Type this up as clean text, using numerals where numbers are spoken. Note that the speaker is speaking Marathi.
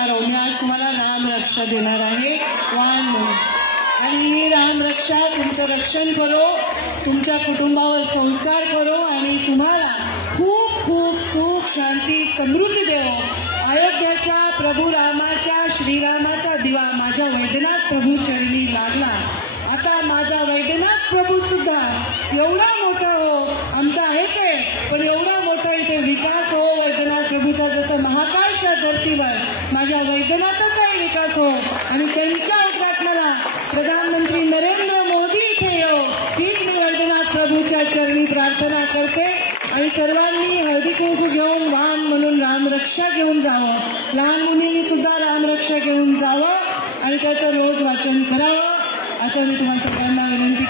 करणार आहोत. मी आज तुम्हाला रामरक्षा देणार आहे वाण म्हणून. आणि ही रामरक्षा तुमचं रक्षण करो, तुमच्या कुटुंबावर संस्कार करो आणि तुम्हाला खूप खूप सुख शांती समृद्धी देवो. अयोध्याच्या प्रभू रामाच्या श्रीरामाचा दिवा माझ्या वैद्यनाथ प्रभू चरणी लागला. आता माझा वैद्यनाथ प्रभू सुद्धा एवढा मोठा हो, आमचा आहे ते, पण एवढा मोठा इथे विकास हो वैद्यनाथ प्रभूचा, जसं महाकालच्या धर्तीवर माझ्या वैद्यनाथाचाही विकास हो आणि त्यांच्या उद्घाटनाला प्रधानमंत्री नरेंद्र मोदी इथे येऊ, हीच मी वैद्यनाथ प्रभूच्या चरणी प्रार्थना करते. आणि सर्वांनी हळदी कुंकू घेऊन वाण म्हणून रामरक्षा घेऊन जावं. लहान मुलींनी सुद्धा रामरक्षा घेऊन जावं आणि त्याचं रोज वाचन करावं असं मी तुम्हाला सगळ्यांना विनंती